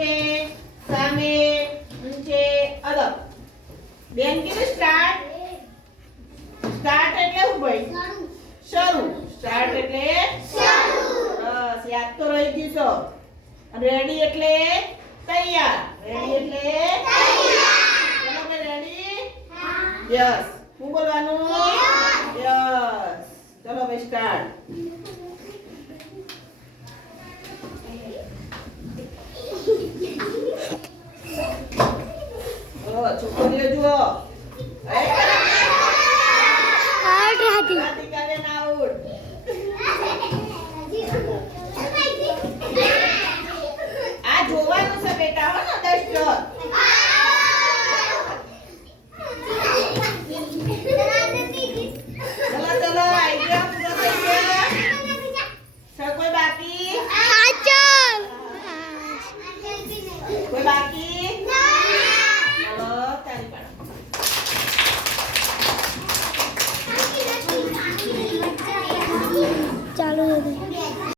નીચે સામે નીચે અલગ બેન કીધું સ્ટાર્ટ સ્ટાર્ટ એટલે શું ભાઈ શરૂ સ્ટાર્ટ એટલે શરૂ બસ યાદ તો રહી ગયું છો રેડી એટલે તૈયાર રેડી એટલે તૈયાર ચલો ભાઈ રેડી હા યસ શું બોલવાનું યસ ચલો ભાઈ સ્ટાર્ટ છોકરીઓ જુઓ આ જોવાનું છે બેટા હો ને દસ્ટર ચલો ચલો આઈ ગયા પૂરો થઈ ગયા સર કોઈ બાકી કોઈ બાકી ચલો તારી પાડો ચાલુ